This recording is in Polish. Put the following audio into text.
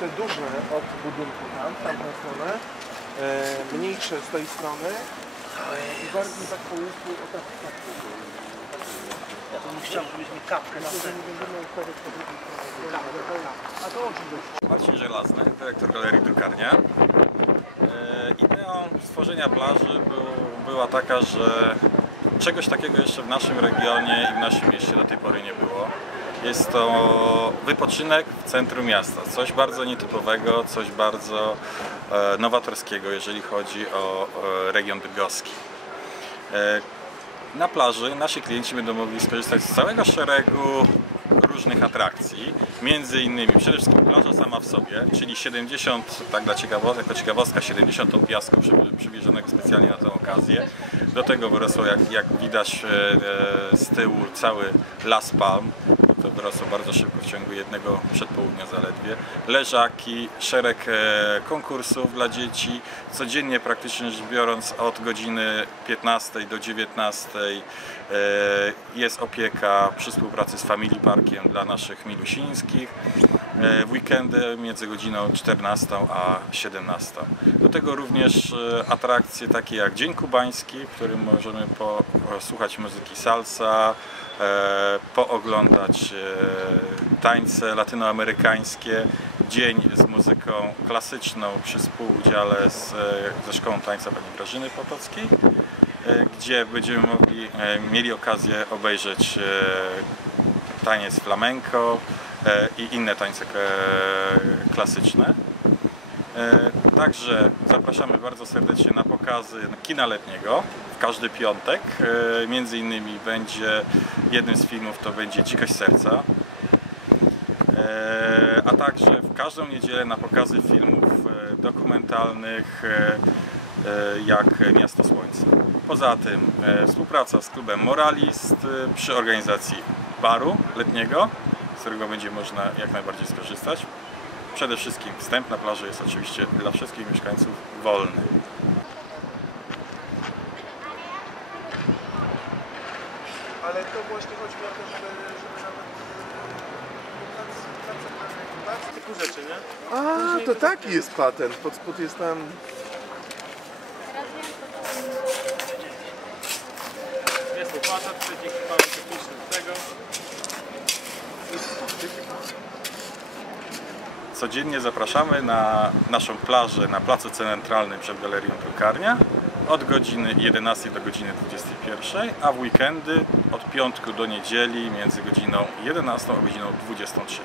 te duże od budynku tam, w tamtą stronę, e, mniejsze z tej strony i bardziej tak po łuku, o tak, tak. Ja to bym chciał, żebyś mi kapkę na stronie. A to oczywiście. Marcin Żelazny, dyrektor Galerii Drukarnia. E, Ideą stworzenia plaży był, była taka, że czegoś takiego jeszcze w naszym regionie i w naszym mieście do tej pory nie było. Jest to wypoczynek w centrum miasta. Coś bardzo nietypowego, coś bardzo e, nowatorskiego, jeżeli chodzi o e, region bydgoski. E, na plaży nasi klienci będą mogli skorzystać z całego szeregu różnych atrakcji, między innymi przede wszystkim plaża sama w sobie, czyli 70, tak dla ciekawostek, jako ciekawostka 70 ton piasku przy- przywieżonego specjalnie na tę okazję. Do tego wyrosło, jak, jak widać z tyłu, cały las palm. To wyrosło bardzo szybko w ciągu jednego przedpołudnia zaledwie. Leżaki, szereg e, konkursów dla dzieci. Codziennie praktycznie rzecz biorąc od godziny 15 do 19 e, jest opieka przy współpracy z Family Parkiem dla naszych milusińskich. E, W weekendy między godziną 14 a 17. Do tego również e, atrakcje takie jak Dzień Kubański, w którym możemy posłuchać muzyki salsa, e, pooglądać tańce latynoamerykańskie, dzień z muzyką klasyczną przy współudziale z, ze Szkołą Tańca pani Grażyny Potockiej, gdzie będziemy mogli, mieli okazję obejrzeć taniec flamenco e, i inne tańce e, klasyczne. E, Także zapraszamy bardzo serdecznie na pokazy kina letniego w każdy piątek. Między innymi będzie jednym z filmów to będzie Dzikość Serca. A także w każdą niedzielę na pokazy filmów dokumentalnych jak Miasto Słońca. Poza tym współpraca z klubem Moralist przy organizacji baru letniego, z którego będzie można jak najbardziej skorzystać. Przede wszystkim wstęp na plażę jest oczywiście dla wszystkich mieszkańców wolny. Ale to właśnie chodzi o to, żeby, żeby nawet e, plac, typu rzeczy, nie? A, to taki jest patent. Pod spód jest tam... Jest trzeci ekipament techniczny do tego. Codziennie zapraszamy na naszą plażę na placu centralnym przed Galerią Drukarnia od godziny 11 do godziny 21, a w weekendy od piątku do niedzieli między godziną 11 a godziną 23.